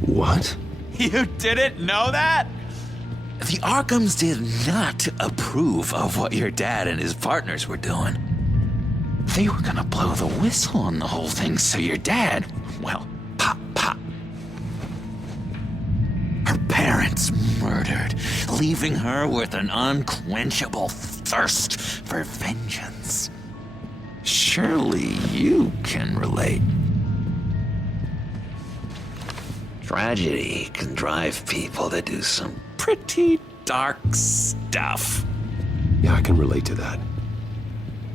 What? You didn't know that? The Arkhams did not approve of what your dad and his partners were doing. They were gonna blow the whistle on the whole thing, so your dad, well, pop. Her parents murdered, leaving her with an unquenchable thirst for vengeance. Surely you can relate. Tragedy can drive people to do some pretty dark stuff. Yeah, I can relate to that.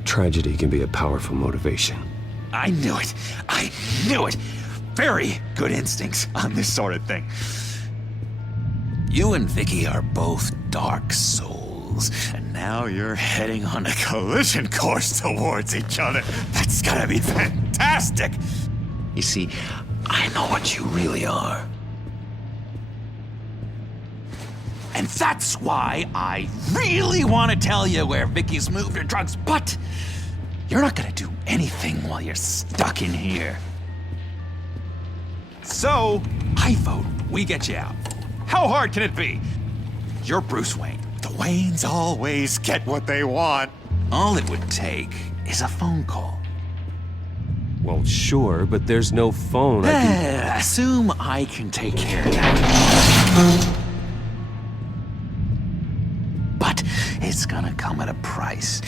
Tragedy can be a powerful motivation. I knew it. I knew it. Very good instincts on this sort of thing. You and Vicky are both dark souls, and now you're heading on a collision course towards each other. That's gonna be fantastic! You see, I know what you really are. And that's why I really want to tell you where Vicky's moved her drugs, but you're not gonna do anything while you're stuck in here. So, I vote we get you out. How hard can it be? You're Bruce Wayne. The Waynes always get what they want. All it would take is a phone call. Well, sure, but there's no phone. Assume I can take care of that. But it's gonna come at a price.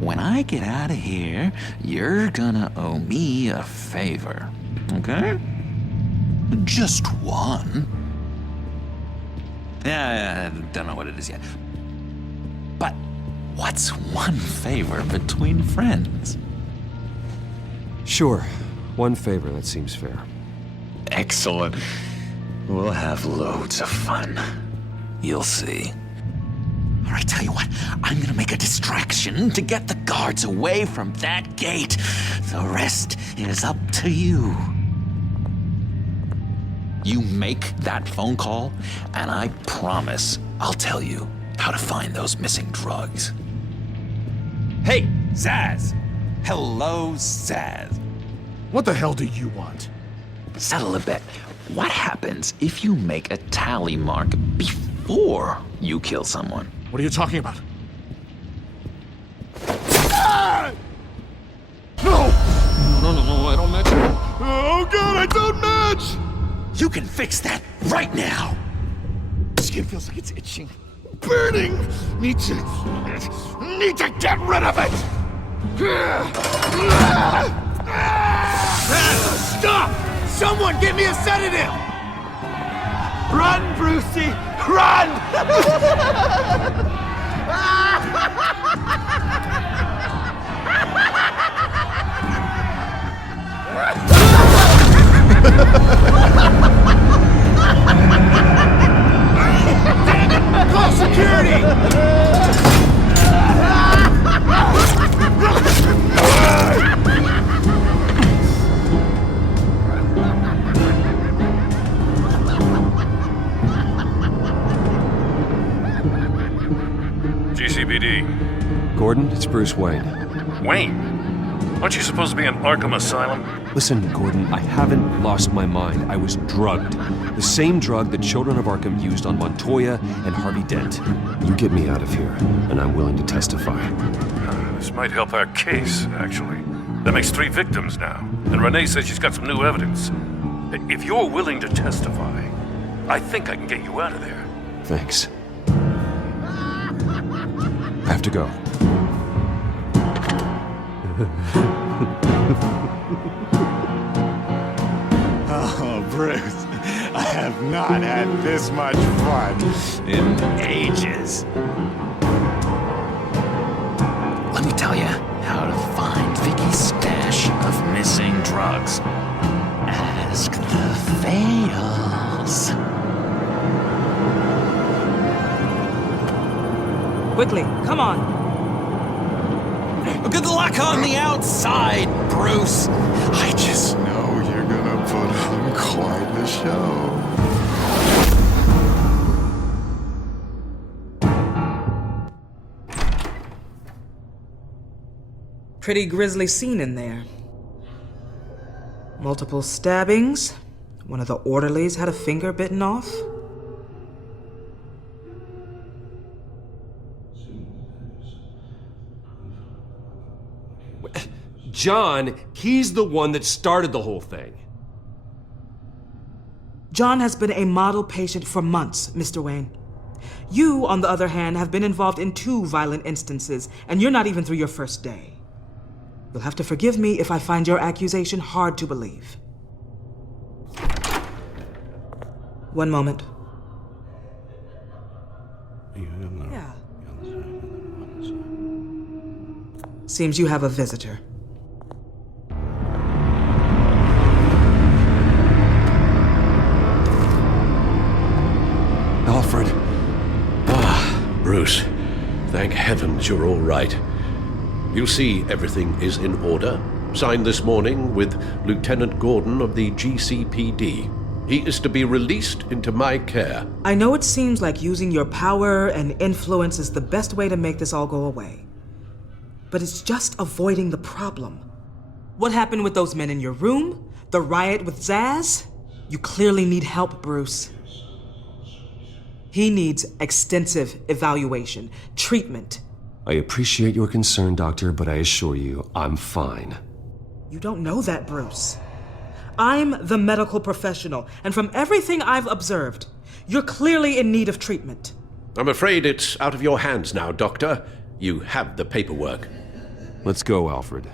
When I get out of here, you're gonna owe me a favor, okay? Just one. Yeah, I don't know what it is yet. But what's one favor between friends? Sure. One favor, that seems fair. Excellent. We'll have loads of fun. You'll see. All right, tell you what, I'm gonna make a distraction to get the guards away from that gate. The rest is up to you. You make that phone call, and I promise I'll tell you how to find those missing drugs. Hey, Zaz! Hello, Zaz. What the hell do you want? Settle a bet. What happens if you make a tally mark before you kill someone? What are you talking about? Ah! No! No, I don't match. Oh god, I don't match! You can fix that right now! Skin feels like it's itching. Burning! Need to get rid of it! Stop! Someone give me a sedative! Run, Brucey! Run! Call security! GCPD. Gordon, it's Bruce Wayne. Wayne? Aren't you supposed to be in Arkham Asylum? Listen, Gordon, I haven't lost my mind. I was drugged. The same drug the children of Arkham used on Montoya and Harvey Dent. You get me out of here, and I'm willing to testify. This might help our case, actually. That makes 3 victims now, and Renee says she's got some new evidence. If you're willing to testify, I think I can get you out of there. Thanks. I have to go. Oh, Bruce, I have not had this much fun in ages. Let me tell you how to find Vicky's stash of missing drugs. Ask the Fails. Quickly, come on. Good luck on the outside, Bruce. I just know you're gonna put on quite the show. Pretty grisly scene in there. Multiple stabbings, One of the orderlies had a finger bitten off? John, he's the one that started the whole thing. John has been a model patient for months, Mr. Wayne. You, on the other hand, have been involved in 2 violent instances, and you're not even through your first day. You'll have to forgive me if I find your accusation hard to believe. One moment. Yeah. Seems you have a visitor. Alfred. Bruce, thank heavens you're all right. You see, everything is in order. Signed this morning with Lieutenant Gordon of the GCPD. He is to be released into my care. I know it seems like using your power and influence is the best way to make this all go away. But it's just avoiding the problem. What happened with those men in your room? The riot with Zaz? You clearly need help, Bruce. He needs extensive evaluation, treatment. I appreciate your concern, Doctor, but I assure you, I'm fine. You don't know that, Bruce. I'm the medical professional, and from everything I've observed, you're clearly in need of treatment. I'm afraid it's out of your hands now, Doctor. You have the paperwork. Let's go, Alfred.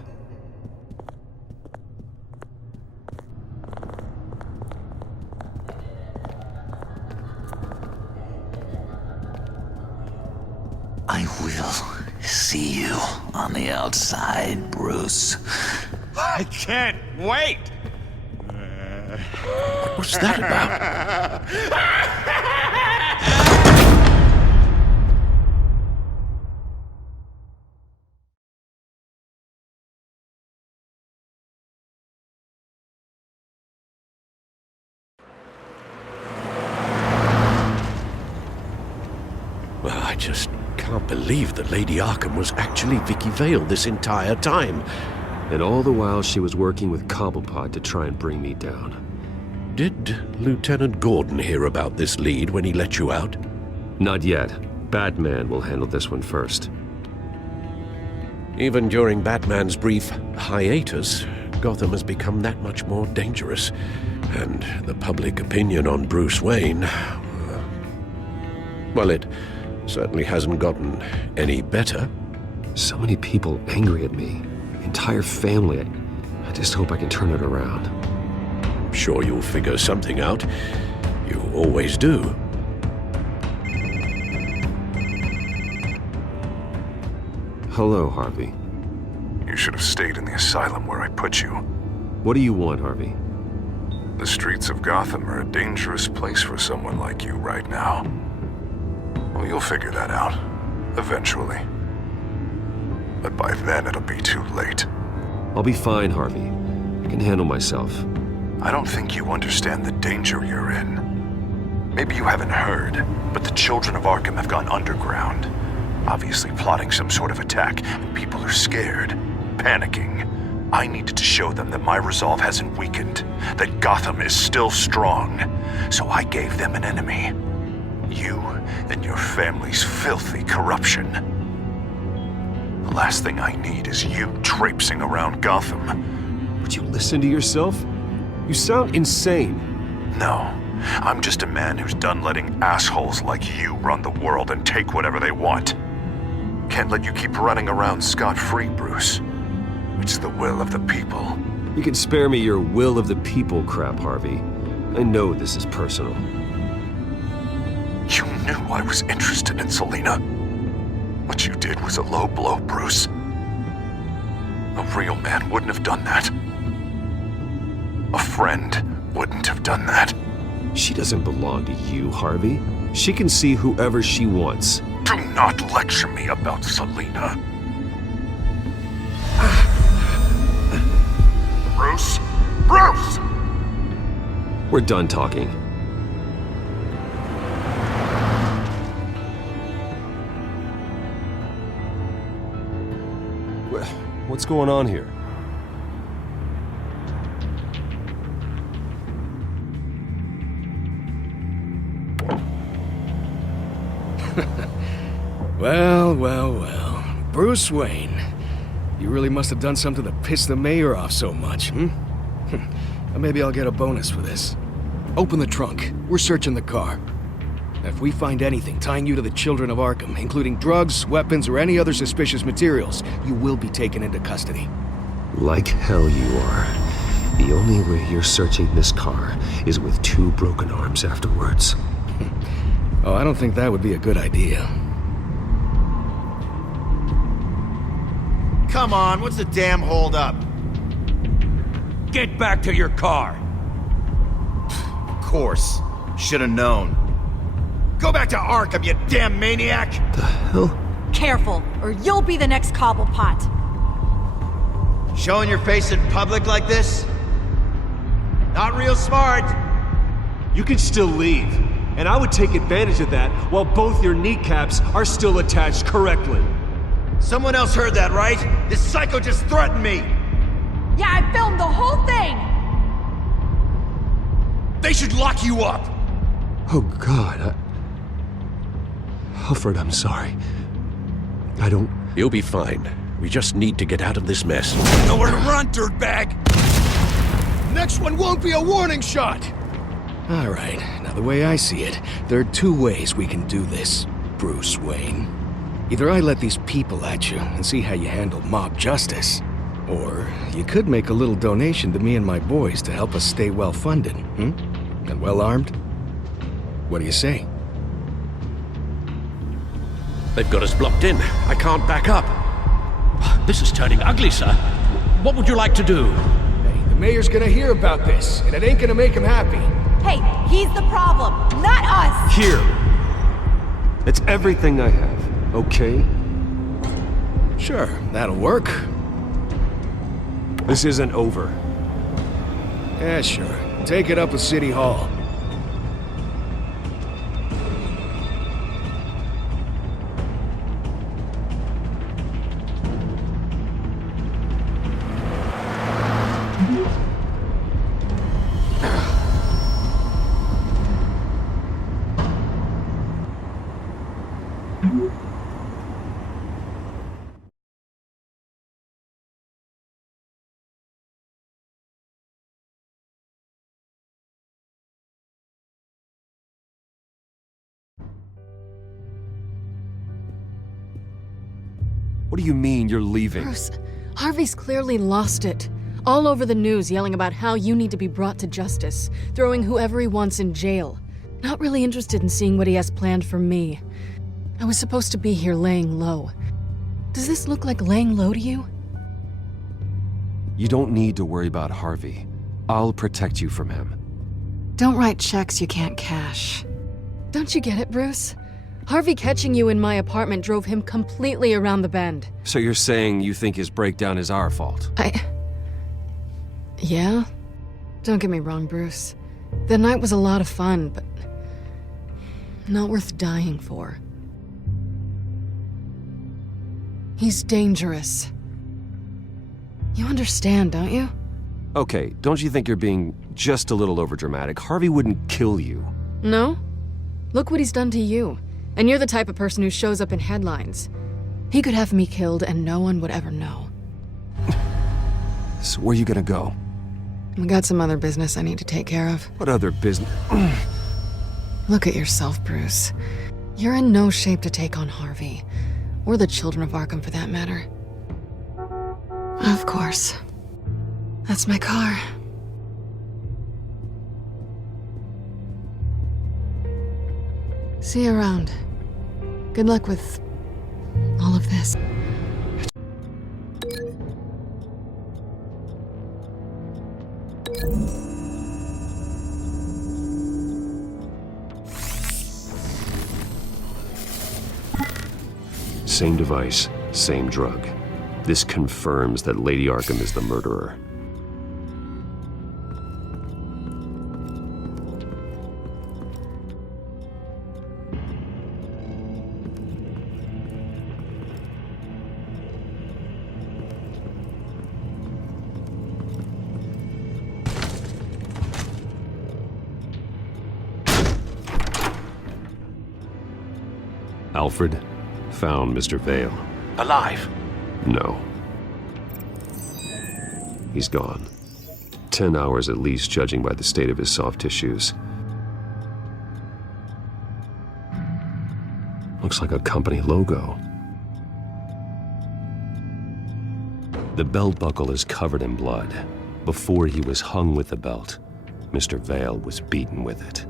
I will see you on the outside, Bruce. I can't wait! What's that about? Well, I just can't believe that Lady Arkham was actually Vicky Vale this entire time. And all the while she was working with Cobblepot to try and bring me down. Did Lieutenant Gordon hear about this lead when he let you out? Not yet. Batman will handle this one first. Even during Batman's brief hiatus, Gotham has become that much more dangerous. And the public opinion on Bruce Wayne... well, it certainly hasn't gotten any better. So many people angry at me. Entire family. I just hope I can turn it around. I'm sure you'll figure something out. You always do. Hello, Harvey. You should have stayed in the asylum where I put you. What do you want, Harvey? The streets of Gotham are a dangerous place for someone like you right now. Well, you'll figure that out. Eventually. But by then it'll be too late. I'll be fine, Harvey. I can handle myself. I don't think you understand the danger you're in. Maybe you haven't heard, but the children of Arkham have gone underground. Obviously plotting some sort of attack, and people are scared, panicking. I needed to show them that my resolve hasn't weakened, that Gotham is still strong. So I gave them an enemy. You and your family's filthy corruption. The last thing I need is you traipsing around Gotham. Would you listen to yourself? You sound insane. No, I'm just a man who's done letting assholes like you run the world and take whatever they want. Can't let you keep running around scot-free, Bruce. It's the will of the people. You can spare me your will of the people crap, Harvey. I know this is personal. You knew I was interested in Selina. What you did was a low blow, Bruce. A real man wouldn't have done that. A friend wouldn't have done that. She doesn't belong to you, Harvey. She can see whoever she wants. Do not lecture me about Selina. Bruce? Bruce! We're done talking. What's going on here? Well, well, well. Bruce Wayne. You really must have done something to piss the mayor off so much, hmm? Maybe I'll get a bonus for this. Open the trunk. We're searching the car. If we find anything tying you to the Children of Arkham, including drugs, weapons, or any other suspicious materials, you will be taken into custody. Like hell you are. The only way you're searching this car is with 2 broken arms afterwards. Oh, I don't think that would be a good idea. Come on, what's the damn holdup? Get back to your car! Of course. Should've known. Go back to Arkham, you damn maniac! The hell? Careful, or you'll be the next Cobblepot. Showing your face in public like this? Not real smart. You can still leave, and I would take advantage of that while both your kneecaps are still attached correctly. Someone else heard that, right? This psycho just threatened me! Yeah, I filmed the whole thing! They should lock you up! Oh God, Alfred, I'm sorry. I don't... You'll be fine. We just need to get out of this mess. Nowhere to run, dirtbag! Next one won't be a warning shot! All right, now the way I see it, there are 2 ways we can do this, Bruce Wayne. Either I let these people at you and see how you handle mob justice, or you could make a little donation to me and my boys to help us stay well-funded, and well-armed. What do you say? They've got us blocked in. I can't back up. This is turning ugly, sir. What would you like to do? Hey, the mayor's gonna hear about this, and it ain't gonna make him happy. Hey, he's the problem, not us! Here! It's everything I have, okay? Sure, that'll work. This isn't over. Yeah, sure. Take it up with City Hall. What do you mean you're leaving? Bruce, Harvey's clearly lost it. All over the news yelling about how you need to be brought to justice, throwing whoever he wants in jail. Not really interested in seeing what he has planned for me. I was supposed to be here laying low. Does this look like laying low to you? You don't need to worry about Harvey. I'll protect you from him. Don't write checks you can't cash. Don't you get it, Bruce? Harvey catching you in my apartment drove him completely around the bend. So you're saying you think his breakdown is our fault? Yeah? Don't get me wrong, Bruce. The night was a lot of fun, but not worth dying for. He's dangerous. You understand, don't you? Okay, don't you think you're being just a little overdramatic? Harvey wouldn't kill you. No? Look what he's done to you. And you're the type of person who shows up in headlines. He could have me killed and no one would ever know. So where are you gonna go? I got some other business I need to take care of. What other business? Look at yourself, Bruce. You're in no shape to take on Harvey. Or the Children of Arkham, for that matter. Of course. That's my car. See you around. Good luck with all of this. Same device, same drug. This confirms that Lady Arkham is the murderer. Alfred found Mr. Vale. Alive? No. He's gone. 10 hours at least, judging by the state of his soft tissues. Looks like a company logo. The belt buckle is covered in blood. Before he was hung with the belt, Mr. Vale was beaten with it.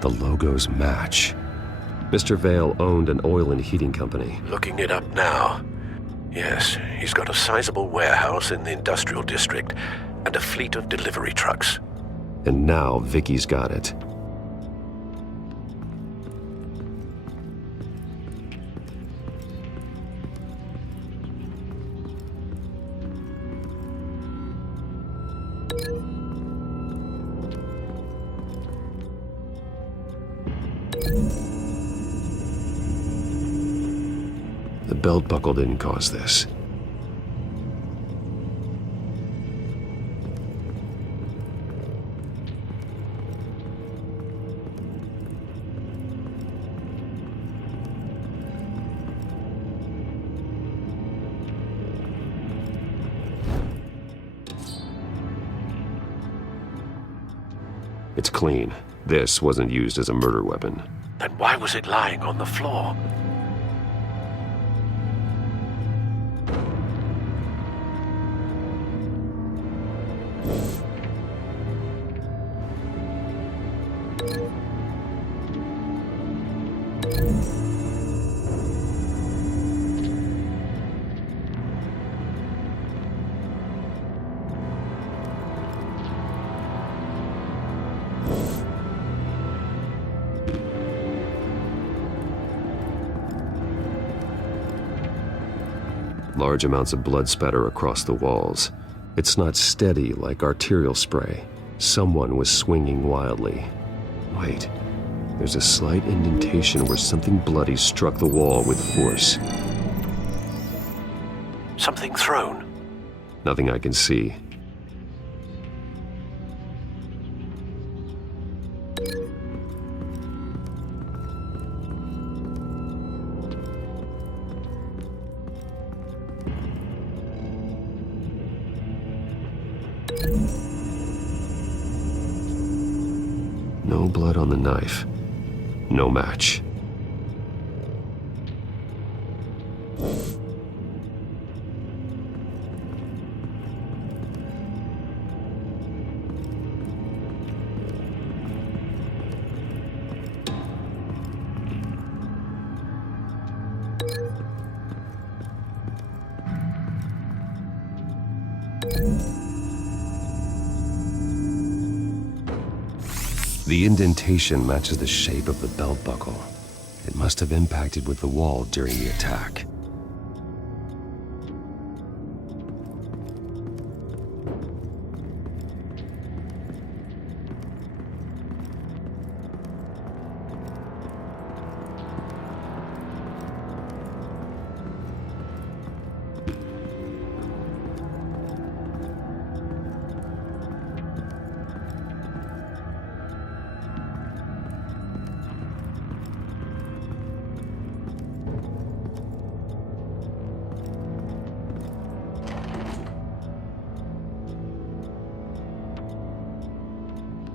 The logos match. Mr. Vale owned an oil and heating company. Looking it up now. Yes, he's got a sizable warehouse in the industrial district and a fleet of delivery trucks. And now Vicky's got it. The belt buckle didn't cause this. It's clean. This wasn't used as a murder weapon. Then why was it lying on the floor? Large amounts of blood spatter across the walls. It's not steady like arterial spray. Someone was swinging wildly. Wait, there's a slight indentation where something bloody struck the wall with force. Something thrown? Nothing I can see. No blood on the knife. No match. The indentation matches the shape of the belt buckle. It must have impacted with the wall during the attack.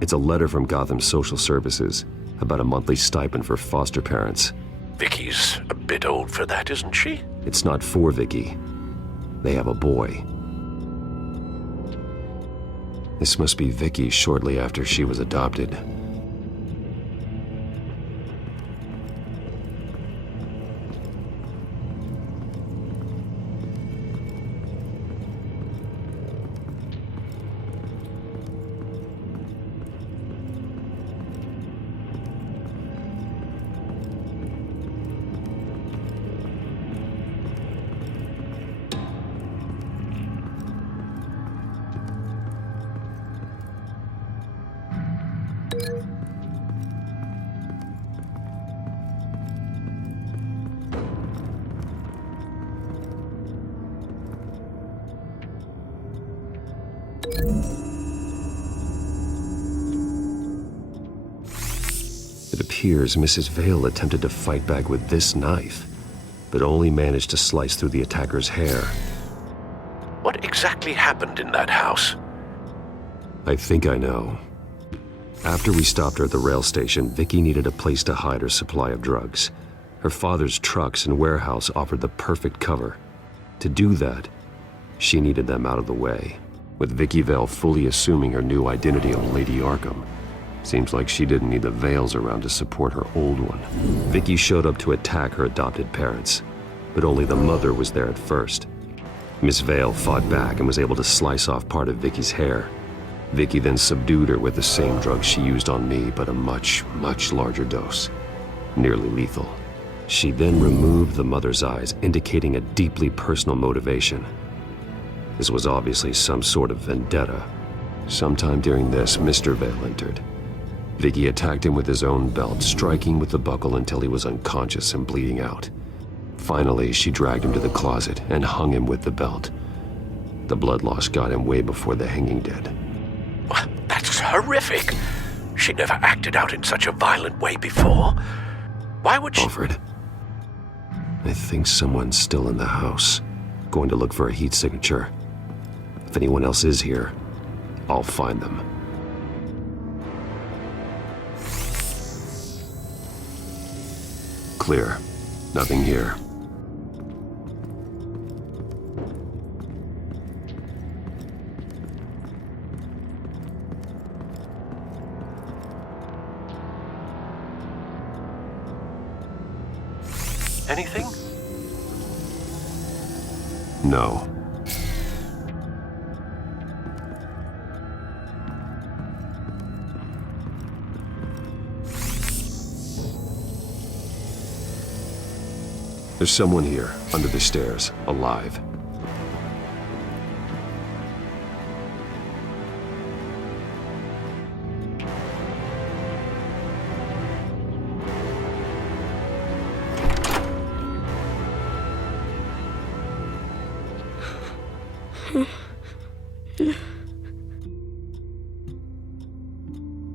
It's a letter from Gotham Social Services about a monthly stipend for foster parents. Vicky's a bit old for that, isn't she? It's not for Vicky. They have a boy. This must be Vicky shortly after she was adopted. It appears Mrs. Vale attempted to fight back with this knife, but only managed to slice through the attacker's hair. What exactly happened in that house? I think I know. After we stopped her at the rail station, Vicky needed a place to hide her supply of drugs. Her father's trucks and warehouse offered the perfect cover. To do that, she needed them out of the way. With Vicky Vale fully assuming her new identity of Lady Arkham, seems like she didn't need the Vales around to support her old one. Vicky showed up to attack her adopted parents, but only the mother was there at first. Miss Vale fought back and was able to slice off part of Vicky's hair. Vicky then subdued her with the same drug she used on me, but a much, much larger dose. Nearly lethal. She then removed the mother's eyes, indicating a deeply personal motivation. This was obviously some sort of vendetta. Sometime during this, Mr. Vale entered. Vicky attacked him with his own belt, striking with the buckle until he was unconscious and bleeding out. Finally, she dragged him to the closet and hung him with the belt. The blood loss got him way before the hanging did. That's horrific. She never acted out in such a violent way before. Why would she... Alfred, I think someone's still in the house. Going to look for a heat signature. If anyone else is here, I'll find them. Clear. Nothing here. Anything? No. There's someone here, under the stairs, alive.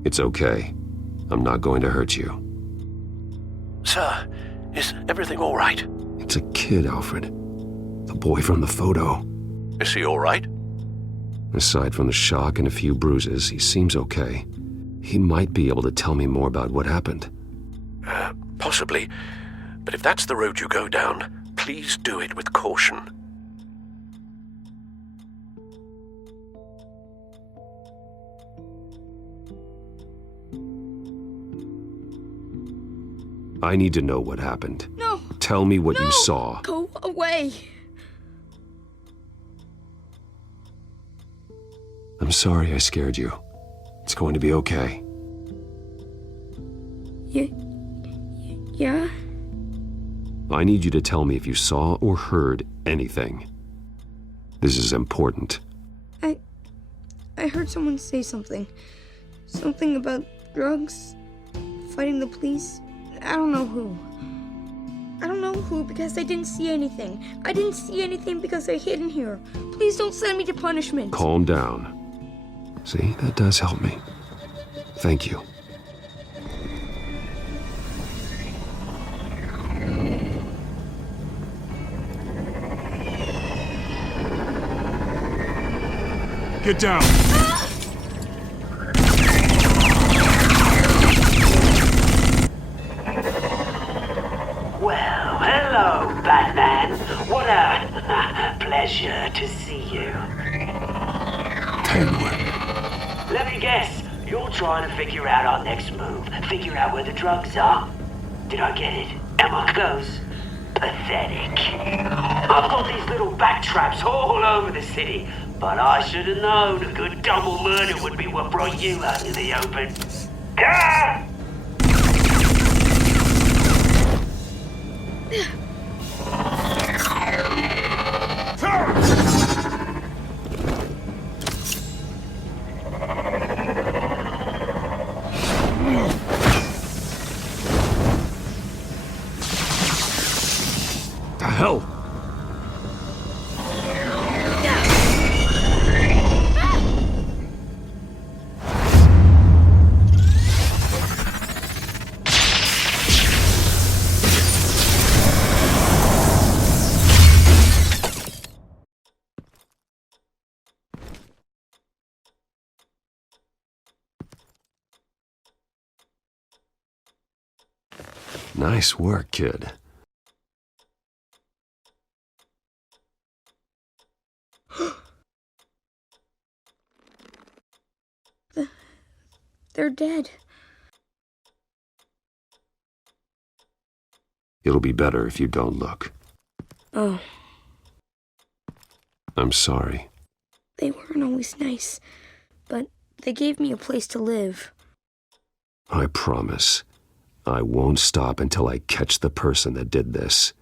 It's okay. I'm not going to hurt you. Sir, is everything all right? It's a kid, Alfred. The boy from the photo. Is he all right? Aside from the shock and a few bruises, he seems okay. He might be able to tell me more about what happened. Possibly. But if that's the road you go down, please do it with caution. I need to know what happened. No! Tell me what No! you saw. Go away! I'm sorry I scared you. It's going to be okay. Yeah? I need you to tell me if you saw or heard anything. This is important. I heard someone say something. Something about drugs, fighting the police. I don't know who. I don't know who because I didn't see anything. I didn't see anything because I hid in here. Please don't send me to punishment. Calm down. See, that does help me. Thank you. Get down! Well, hello, Batman. What a pleasure to see you. Penguin. Let me guess, you're trying to figure out our next move. Figure out where the drugs are. Did I get it? Am I close? Pathetic. I've got these little bat traps all over the city, but I should have known a good double murder would be what brought you out in the open. Ah! The hell? Nice work, kid. They're dead. It'll be better if you don't look. Oh, I'm sorry. they weren't always nice, but they gave me a place to live. I promise. I won't stop until I catch the person that did this.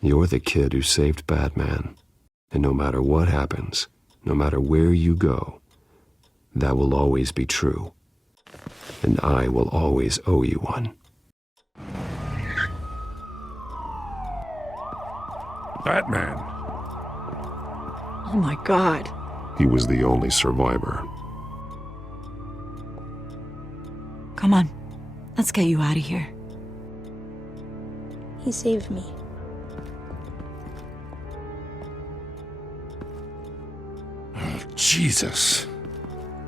You're the kid who saved Batman. And no matter what happens, no matter where you go, that will always be true. And I will always owe you one. Batman. Oh my god. He was the only survivor. Come on. Let's get you out of here. He saved me. Jesus.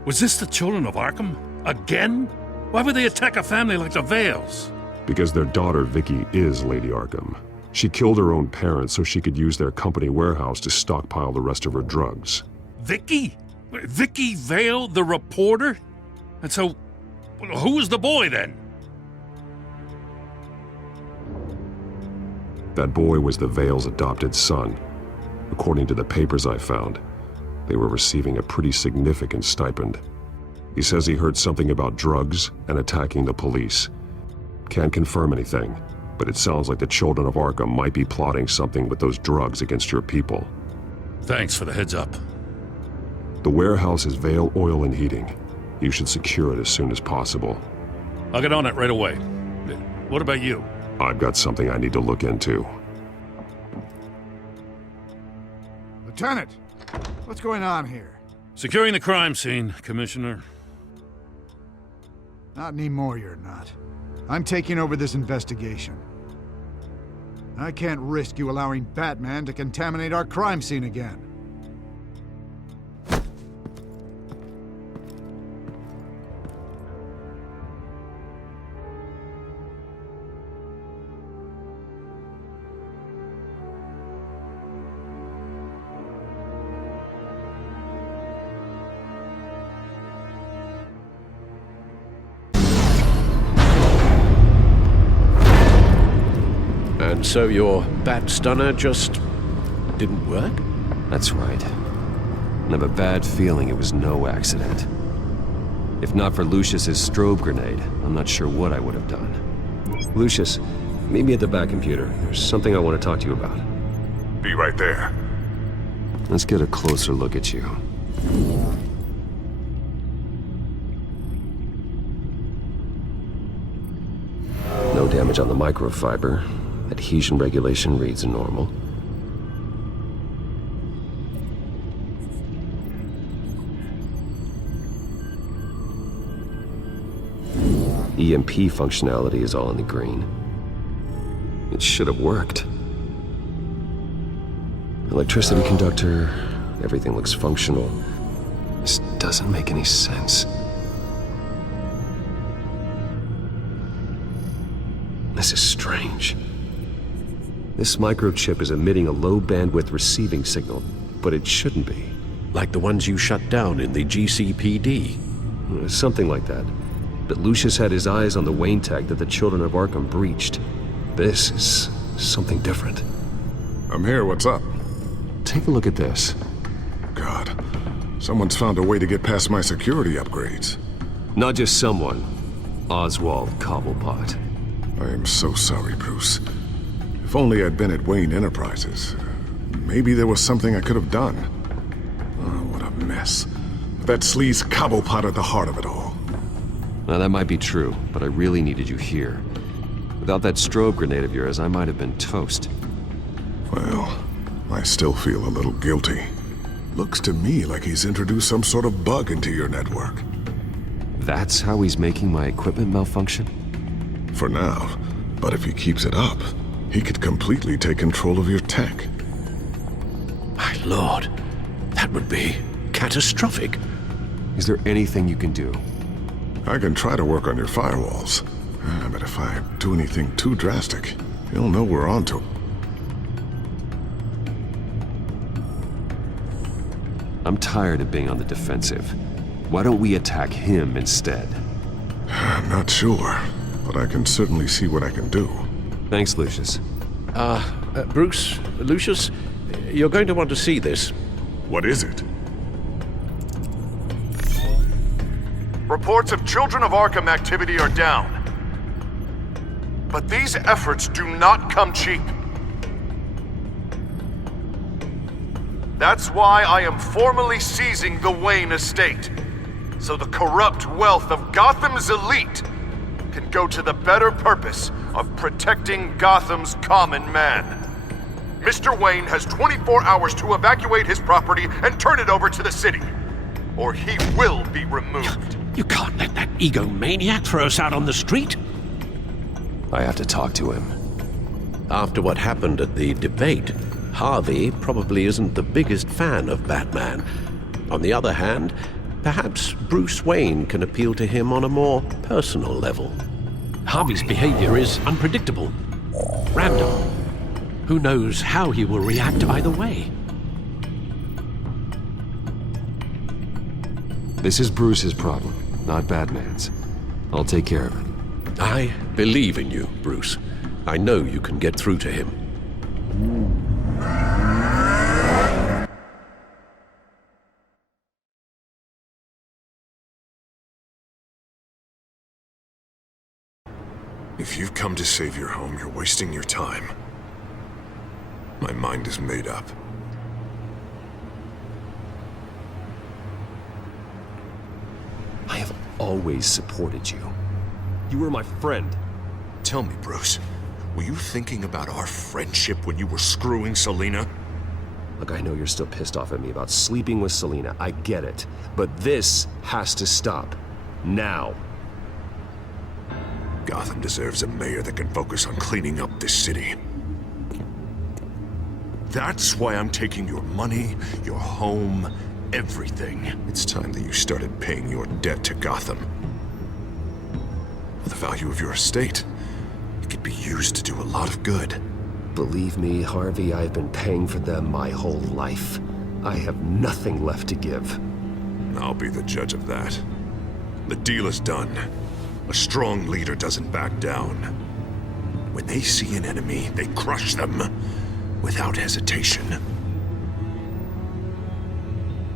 Was this the children of Arkham? Again? Why would they attack a family like the Vales? Because their daughter, Vicky, is Lady Arkham. She killed her own parents so she could use their company warehouse to stockpile the rest of her drugs. Vicky? Vicky Vale, the reporter? And so, who was the boy then? That boy was the Vale's adopted son. According to the papers I found, they were receiving a pretty significant stipend. He says he heard something about drugs and attacking the police. Can't confirm anything, but it sounds like the children of Arkham might be plotting something with those drugs against your people. Thanks for the heads up. The warehouse is Vale Oil and Heating. You should secure it as soon as possible. I'll get on it right away. What about you? I've got something I need to look into. Lieutenant, what's going on here? Securing the crime scene, Commissioner. Not anymore, you're not. I'm taking over this investigation. I can't risk you allowing Batman to contaminate our crime scene again. And so your bat stunner just didn't work? That's right. And I have a bad feeling it was no accident. If not for Lucius's strobe grenade, I'm not sure what I would have done. Lucius, meet me at the back computer. There's something I want to talk to you about. Be right there. Let's get a closer look at you. No damage on the microfiber. Adhesion regulation reads normal. EMP functionality is all in the green. It should have worked. Electricity conductor, everything looks functional. This doesn't make any sense. This is strange. This microchip is emitting a low-bandwidth receiving signal, but it shouldn't be. Like the ones you shut down in the GCPD? Something like that. But Lucius had his eyes on the Wayne tag that the children of Arkham breached. This is something different. I'm here, what's up? Take a look at this. God, someone's found a way to get past my security upgrades. Not just someone. Oswald Cobblepot. I am so sorry, Bruce. If only I'd been at Wayne Enterprises. Maybe there was something I could have done. Oh, what a mess. That sleaze Cobblepot at the heart of it all. Now, that might be true, but I really needed you here. Without that strobe grenade of yours, I might have been toast. Well, I still feel a little guilty. Looks to me like he's introduced some sort of bug into your network. That's how he's making my equipment malfunction? For now, but if he keeps it up, he could completely take control of your tech. My lord, that would be catastrophic. Is there anything you can do? I can try to work on your firewalls. But if I do anything too drastic, you'll know we're onto it. I'm tired of being on the defensive. Why don't we attack him instead? I'm not sure, but I can certainly see what I can do. Thanks, Lucius. Bruce, Lucius, you're going to want to see this. What is it? Reports of Children of Arkham activity are down. But these efforts do not come cheap. That's why I am formally seizing the Wayne estate, so the corrupt wealth of Gotham's elite can go to the better purpose of protecting Gotham's common man. Mr. Wayne has 24 hours to evacuate his property and turn it over to the city, or he will be removed. You can't let that egomaniac throw us out on the street. I have to talk to him. After what happened at the debate, Harvey probably isn't the biggest fan of Batman. On the other hand, perhaps Bruce Wayne can appeal to him on a more personal level. Harvey's behavior is unpredictable, random. Who knows how he will react either way? This is Bruce's problem, not Batman's. I'll take care of it. I believe in you, Bruce. I know you can get through to him. If you've come to save your home, you're wasting your time. My mind is made up. I have always supported you. You were my friend. Tell me, Bruce, were you thinking about our friendship when you were screwing Selina? Look, I know you're still pissed off at me about sleeping with Selina. I get it. But this has to stop. Now. Gotham deserves a mayor that can focus on cleaning up this city. That's why I'm taking your money, your home, everything. It's time that you started paying your debt to Gotham. For the value of your estate, it could be used to do a lot of good. Believe me, Harvey, I've been paying for them my whole life. I have nothing left to give. I'll be the judge of that. The deal is done. A strong leader doesn't back down. When they see an enemy, they crush them without hesitation.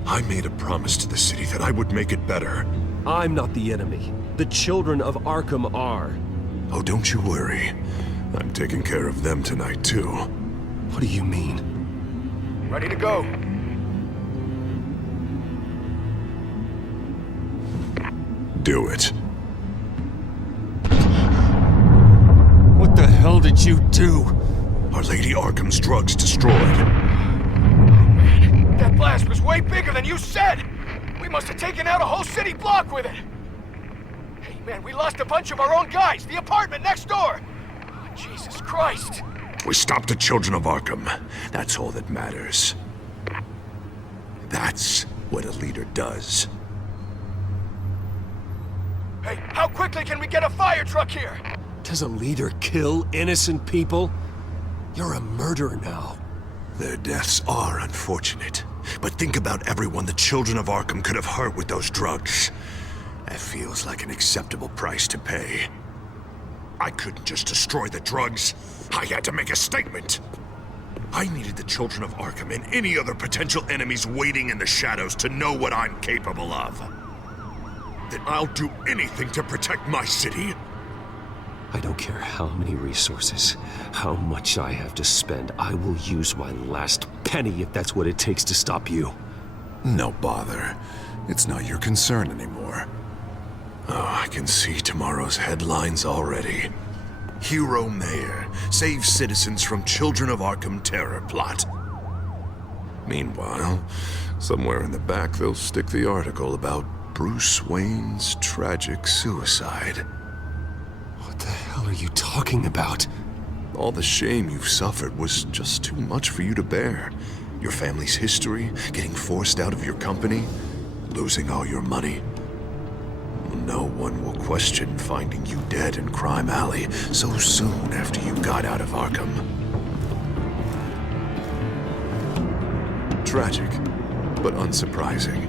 I made a promise to the city that I would make it better. I'm not the enemy. The children of Arkham are. Oh, don't you worry. I'm taking care of them tonight, too. What do you mean? Ready to go. Do it. What the hell did you do? Our Lady Arkham's drugs destroyed. Man, that blast was way bigger than you said! We must have taken out a whole city block with it! Hey man, we lost a bunch of our own guys! The apartment next door! Oh, Jesus Christ! We stopped the children of Arkham. That's all that matters. That's what a leader does. Hey, how quickly can we get a fire truck here? Does a leader kill innocent people? You're a murderer now. Their deaths are unfortunate. But think about everyone the children of Arkham could have hurt with those drugs. That feels like an acceptable price to pay. I couldn't just destroy the drugs. I had to make a statement. I needed the children of Arkham and any other potential enemies waiting in the shadows to know what I'm capable of. That I'll do anything to protect my city. I don't care how many resources, how much I have to spend. I will use my last penny if that's what it takes to stop you. No bother. It's not your concern anymore. Oh, I can see tomorrow's headlines already. Hero Mayor saves citizens from Children of Arkham terror plot. Meanwhile, somewhere in the back they'll stick the article about Bruce Wayne's tragic suicide. What the hell are you talking about? All the shame you've suffered was just too much for you to bear. Your family's history, getting forced out of your company. Losing all your money. No one will question finding you dead in Crime Alley so soon after you got out of Arkham. Tragic, but unsurprising.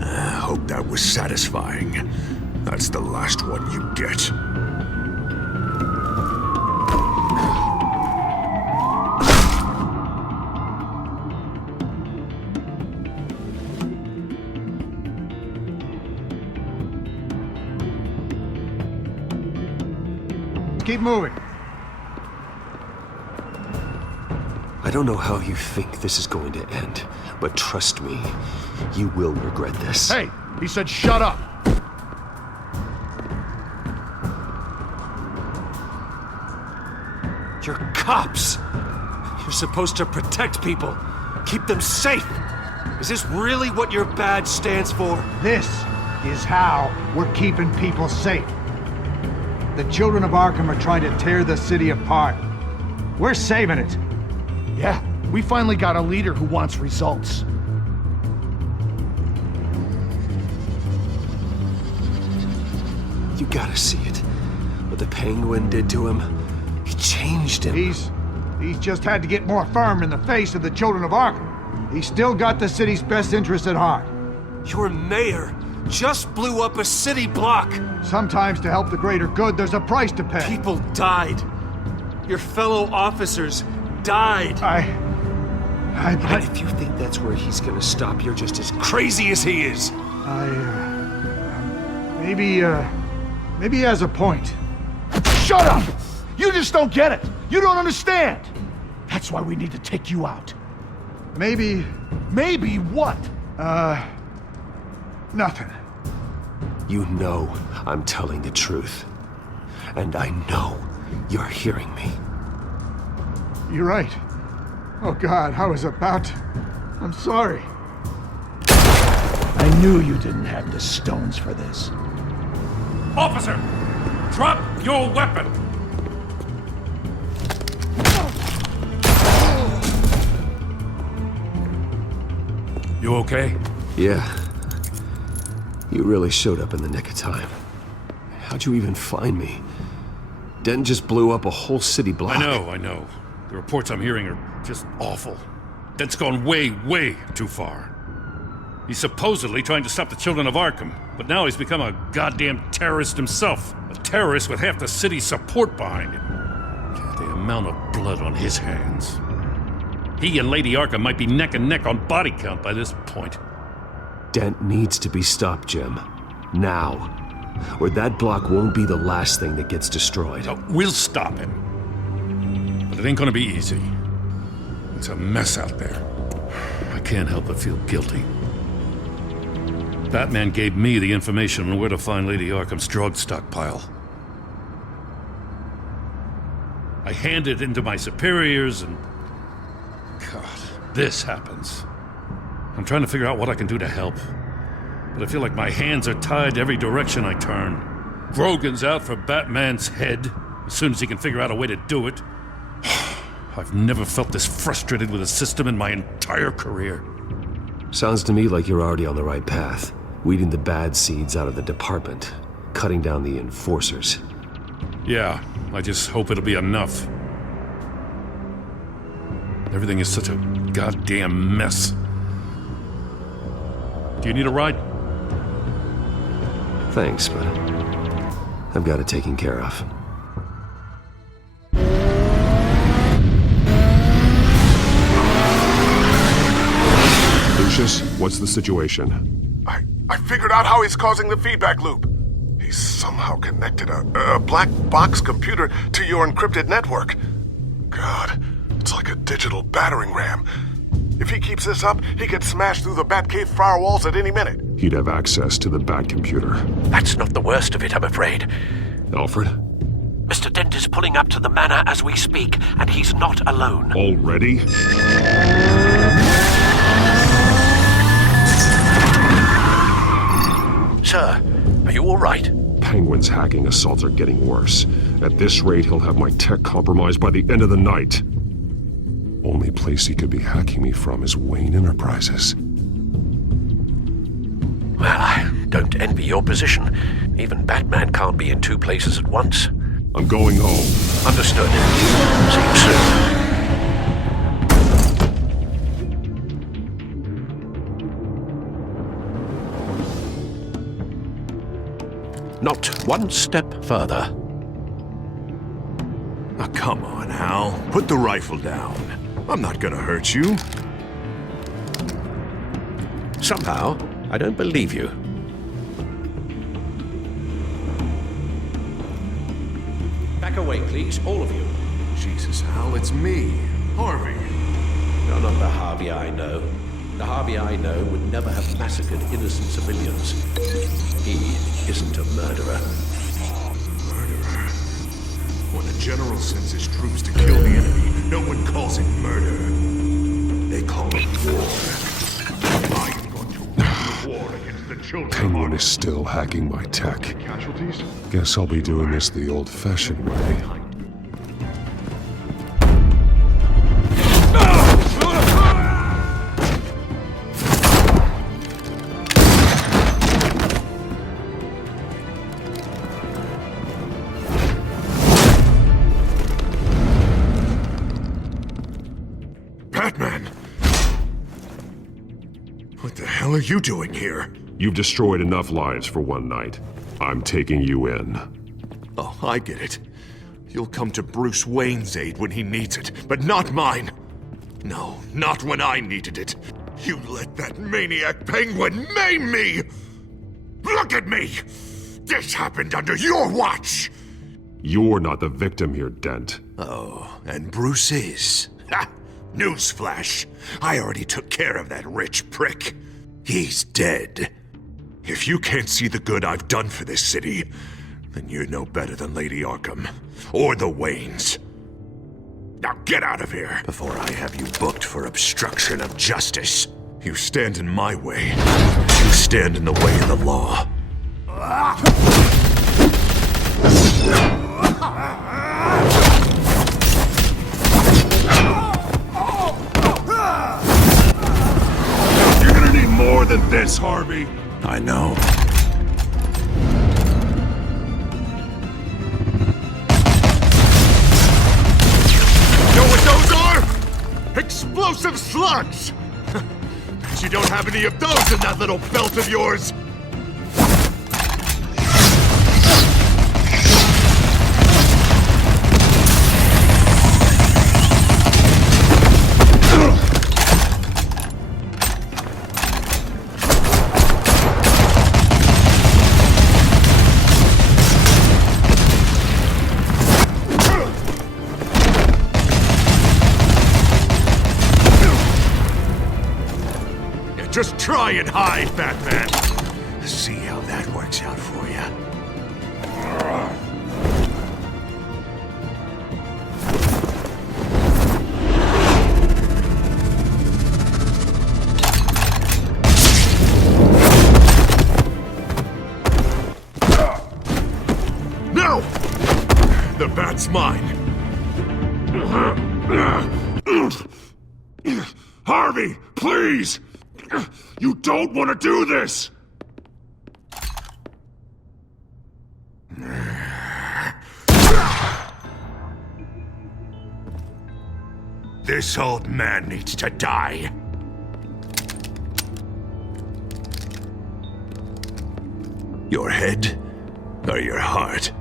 I hope that was satisfying. That's the last one you get. Keep moving. I don't know how you think this is going to end, but trust me, you will regret this. Hey, he said shut up. You're cops. You're supposed to protect people, keep them safe. Is this really what your badge stands for? This is how we're keeping people safe. The children of Arkham are trying to tear the city apart. We're saving it. Yeah, we finally got a leader who wants results. You gotta see it. What the Penguin did to him. He changed him. He's just had to get more firm in the face of the children of Arkham. He's still got the city's best interests at heart. Your mayor just blew up a city block. Sometimes to help the greater good, there's a price to pay. People died. Your fellow officers died. And if you think that's where he's gonna stop, you're just as crazy as he is. Maybe he has a point. Shut up! You just don't get it. You don't understand. That's why we need to take you out. Maybe what? Nothing. You know I'm telling the truth. And I know you're hearing me. You're right. Oh God, I was about to... I'm sorry. I knew you didn't have the stones for this. Officer! Drop your weapon! You okay? Yeah. You really showed up in the nick of time. How'd you even find me? Denton just blew up a whole city block. I know. The reports I'm hearing are just awful. Dent's gone way, way too far. He's supposedly trying to stop the children of Arkham, but now he's become a goddamn terrorist himself. A terrorist with half the city's support behind him. God, the amount of blood on his hands. He and Lady Arkham might be neck and neck on body count by this point. Dent needs to be stopped, Jim. Now. Or that block won't be the last thing that gets destroyed. We'll stop him. But it ain't gonna be easy. It's a mess out there. I can't help but feel guilty. Batman gave me the information on where to find Lady Arkham's drug stockpile. I handed it into my superiors and... God, this happens. I'm trying to figure out what I can do to help. But I feel like my hands are tied every direction I turn. Grogan's out for Batman's head, as soon as he can figure out a way to do it. I've never felt this frustrated with a system in my entire career. Sounds to me like you're already on the right path. Weeding the bad seeds out of the department. Cutting down the enforcers. Yeah, I just hope it'll be enough. Everything is such a goddamn mess. Do you need a ride? Thanks, but I've got it taken care of. Lucius, what's the situation? I figured out how he's causing the feedback loop. He's somehow connected a black box computer to your encrypted network. God, it's like a digital battering ram. If he keeps this up, he could smash through the Batcave firewalls at any minute. He'd have access to the Bat computer. That's not the worst of it, I'm afraid. Alfred? Mr. Dent is pulling up to the manor as we speak, and he's not alone. Already? Sir, are you all right? Penguin's hacking assaults are getting worse. At this rate, he'll have my tech compromised by the end of the night. Only place he could be hacking me from is Wayne Enterprises. Well, I don't envy your position. Even Batman can't be in two places at once. I'm going home. Understood. See you soon. Not one step further. Oh, come on, Hal. Put the rifle down. I'm not gonna hurt you. Somehow, I don't believe you. Back away, please, all of you. Jesus, Hal, it's me, Harvey. You're not the Harvey I know. The Harvey I know would never have massacred innocent civilians. He isn't a murderer. Murderer? When a general sends his troops to kill the enemy, no one calls it murder. They call it war. I am going to win the war against the children. Penguin is still hacking my tech. Casualties? Guess I'll be doing this the old-fashioned way. Batman! What the hell are you doing here? You've destroyed enough lives for one night. I'm taking you in. Oh, I get it. You'll come to Bruce Wayne's aid when he needs it, but not mine. No, not when I needed it. You let that maniac Penguin maim me! Look at me! This happened under your watch! You're not the victim here, Dent. Oh, and Bruce is. Ha! Newsflash. I already took care of that rich prick. He's dead. If you can't see the good I've done for this city, then you're no better than Lady Arkham. Or the Waynes. Now get out of here before I have you booked for obstruction of justice. You stand in my way. You stand in the way of the law. You're gonna need more than this, Harvey. I know. Know what those are? Explosive slugs! Bet you don't have any of those in that little belt of yours! Just try and hide, Batman. See how that works out for you. No! The bat's mine. Harvey, please! You don't want to do this! This old man needs to die. Your head or your heart?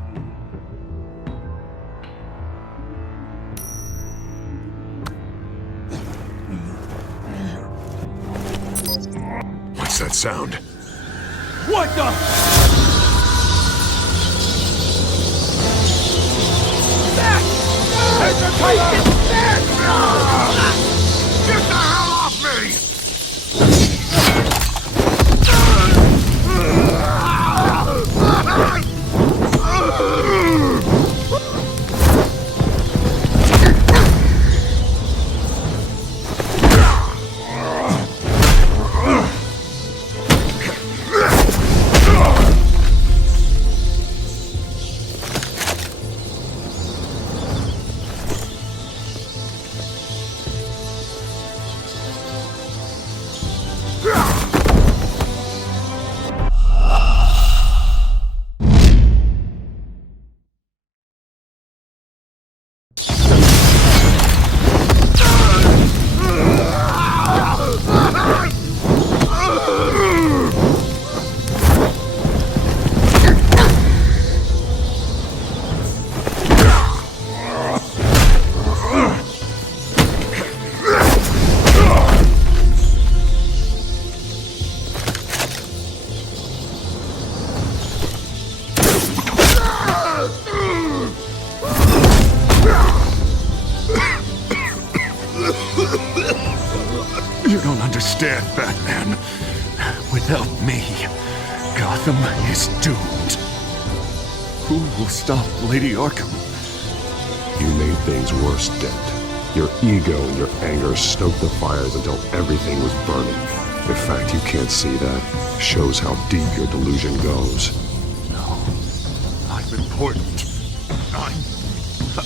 What's that sound? What the? Get the hell off me! understand, Batman. Without me, Gotham is doomed. Who will stop Lady Arkham? You made things worse, Dent. Your ego and your anger stoked the fires until everything was burning. The fact you can't see that shows how deep your delusion goes. No. I'm important.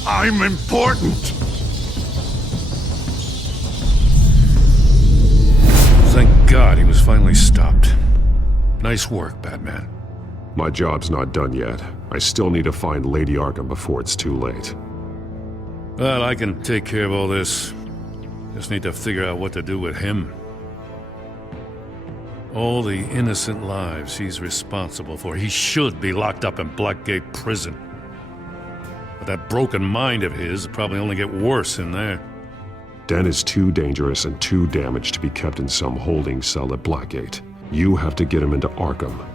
I'm important! Thank God he was finally stopped. Nice work, Batman. My job's not done yet. I still need to find Lady Arkham before it's too late. Well, I can take care of all this. Just need to figure out what to do with him. All the innocent lives he's responsible for. He should be locked up in Blackgate Prison. But that broken mind of his will probably only get worse in there. Dent is too dangerous and too damaged to be kept in some holding cell at Blackgate. You have to get him into Arkham.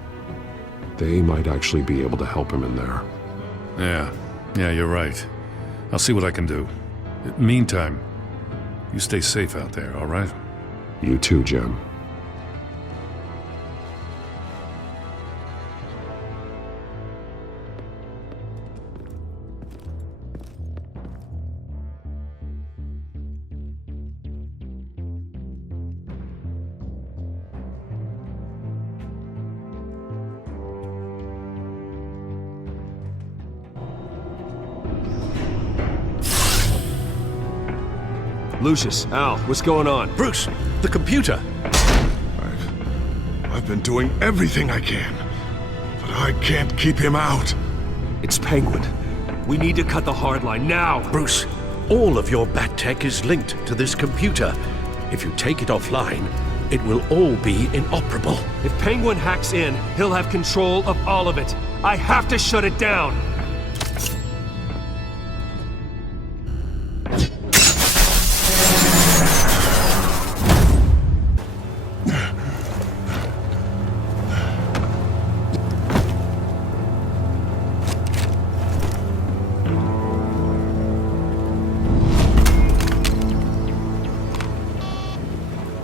They might actually be able to help him in there. Yeah, you're right. I'll see what I can do. Meantime, you stay safe out there, all right? You too, Jim. Lucius, Al, what's going on? Bruce, the computer. I've been doing everything I can, but I can't keep him out. It's Penguin. We need to cut the hard line now. Bruce, all of your bat tech is linked to this computer. If you take it offline, it will all be inoperable. If Penguin hacks in, he'll have control of all of it. I have to shut it down.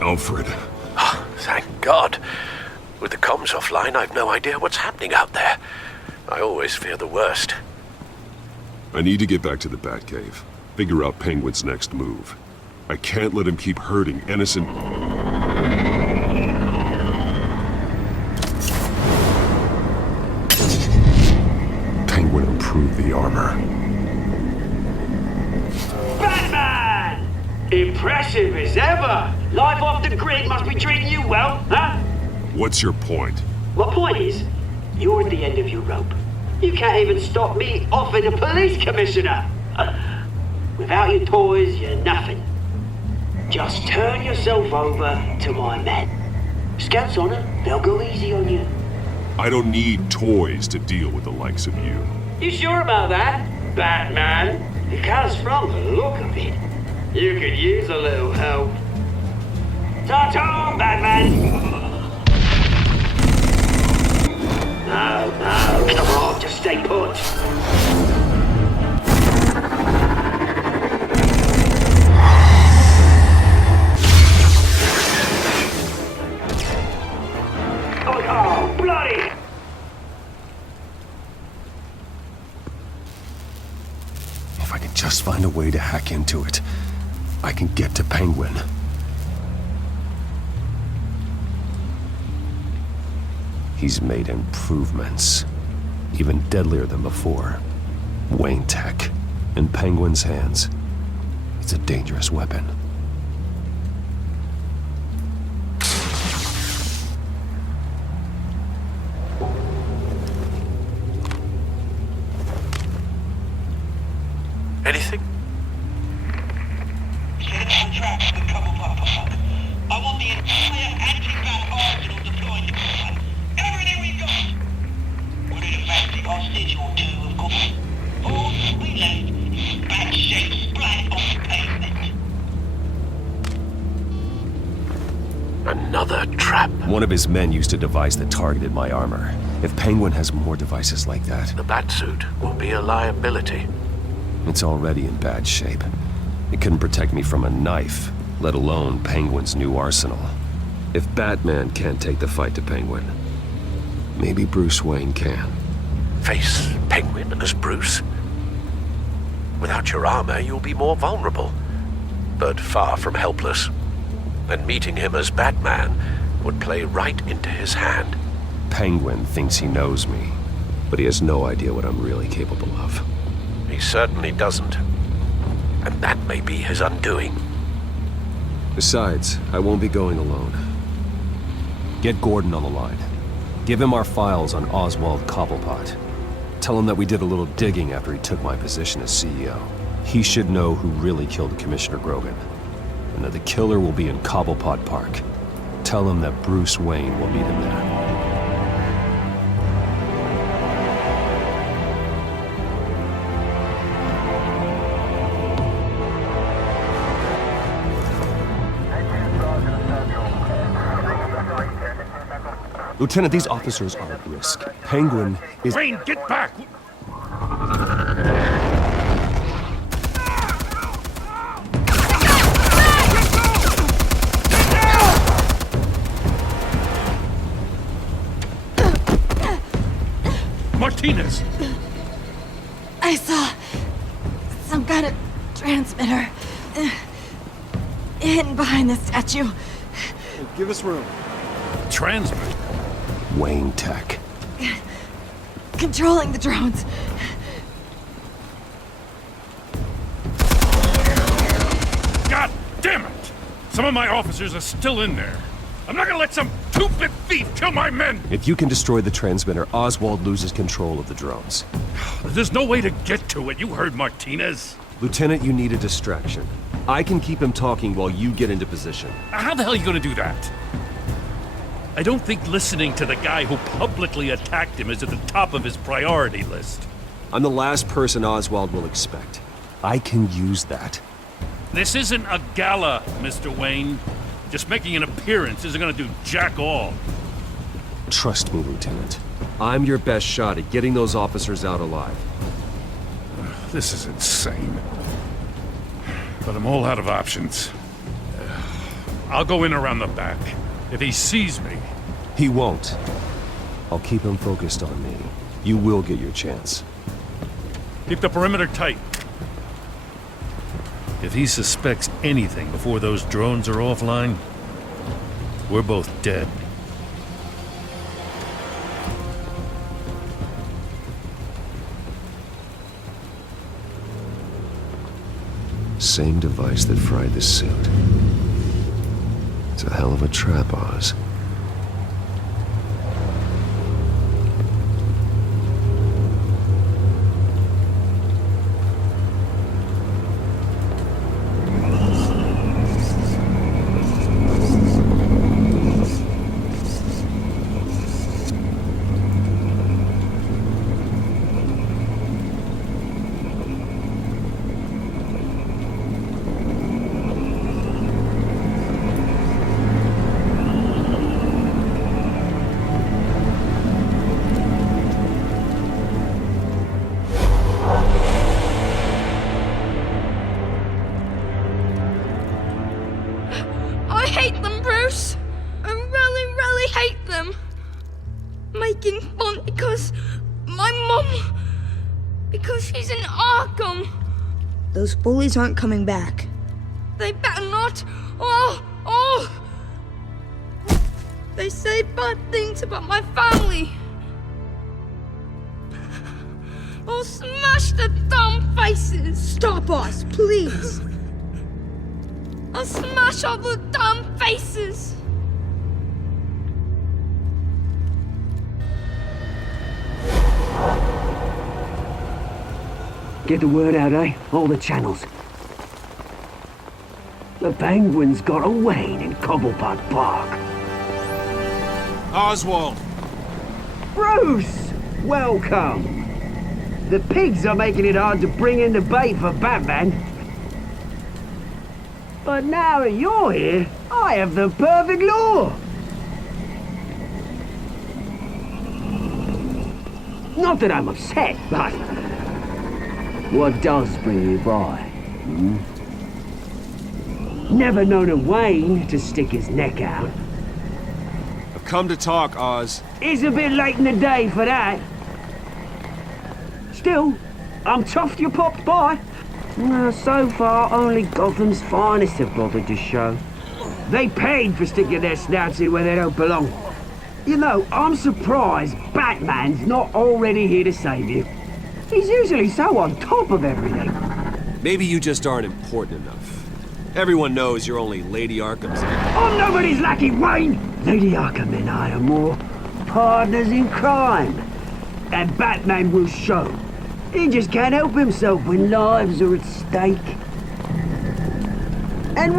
Alfred. Oh, thank God. With the comms offline, I've no idea what's happening out there. I always fear the worst. I need to get back to the Batcave. Figure out Penguin's next move. I can't let him keep hurting innocent... Penguin improved the armor. Batman! Impressive as ever! Life off the grid must be treating you well, huh? What's your point? My point is, you're at the end of your rope. You can't even stop me offing a police commissioner. Without your toys, you're nothing. Just turn yourself over to my men. Scouts on it, they'll go easy on you. I don't need toys to deal with the likes of you. You sure about that, Batman? Because from the look of it, you could use a little help. Ta-ta, Batman! No, come on, just stay put. Oh, bloody! If I can just find a way to hack into it, I can get to Penguin. He's made improvements, even deadlier than before. Wayne Tech, in Penguin's hands. It's a dangerous weapon. Anything? I want the entire anti-bat arsenal deployed. Everything we got! We're in a fancy hostage or two, of course. All we left is bat shape splat on the pavement. Another trap. One of his men used a device that targeted my armor. If Penguin has more devices like that... The batsuit will be a liability. It's already in bad shape. It couldn't protect me from a knife, let alone Penguin's new arsenal. If Batman can't take the fight to Penguin, maybe Bruce Wayne can. Face Penguin as Bruce? Without your armor, you'll be more vulnerable, but far from helpless. And meeting him as Batman would play right into his hand. Penguin thinks he knows me, but he has no idea what I'm really capable of. He certainly doesn't. And that may be his undoing. Besides, I won't be going alone. Get Gordon on the line. Give him our files on Oswald Cobblepot. Tell him that we did a little digging after he took my position as CEO. He should know who really killed Commissioner Grogan, and that the killer will be in Cobblepot Park. Tell him that Bruce Wayne will meet him there. Lieutenant, these officers are at risk. Penguin is— Wayne, get back! Martinez! I saw some kind of transmitter hidden behind the statue. Give us room. Transmitter? Wayne Tech. Controlling the drones. God damn it! Some of my officers are still in there. I'm not gonna let some two-bit thief kill my men! If you can destroy the transmitter, Oswald loses control of the drones. There's no way to get to it. You heard Martinez. Lieutenant, you need a distraction. I can keep him talking while you get into position. How the hell are you gonna do that? I don't think listening to the guy who publicly attacked him is at the top of his priority list. I'm the last person Oswald will expect. I can use that. This isn't a gala, Mr. Wayne. Just making an appearance isn't gonna do jack all. Trust me, Lieutenant. I'm your best shot at getting those officers out alive. This is insane. But I'm all out of options. I'll go in around the back. If he sees me... He won't. I'll keep him focused on me. You will get your chance. Keep the perimeter tight. If he suspects anything before those drones are offline, we're both dead. Same device that fried the suit. It's a hell of a trap, Oz. Making fun because my mom... because she's in Arkham. Those bullies aren't coming back. They better not. Oh! They say bad things about my family. I'll smash the dumb faces. Stop us, please. I'll smash all the dumb faces. Get the word out, eh? All the channels. The Penguin's got a Wayne in Cobblepot Park. Oswald! Bruce! Welcome! The pigs are making it hard to bring in the bait for Batman. But now that you're here, I have the perfect lure! Not that I'm upset, but... what does bring you by? Never known a Wayne to stick his neck out. come to talk, Oz. It's a bit late in the day for that. Still, I'm chuffed you popped by. Well, so far, only Gotham's finest have bothered to show. They paid for sticking their snouts in where they don't belong. You know, I'm surprised Batman's not already here to save you. He's usually so on top of everything. Maybe you just aren't important enough. Everyone knows you're only Lady Arkham's. I'm nobody's lackey, Wayne! Lady Arkham and I are more partners in crime. And Batman will show. He just can't help himself when lives are at stake. And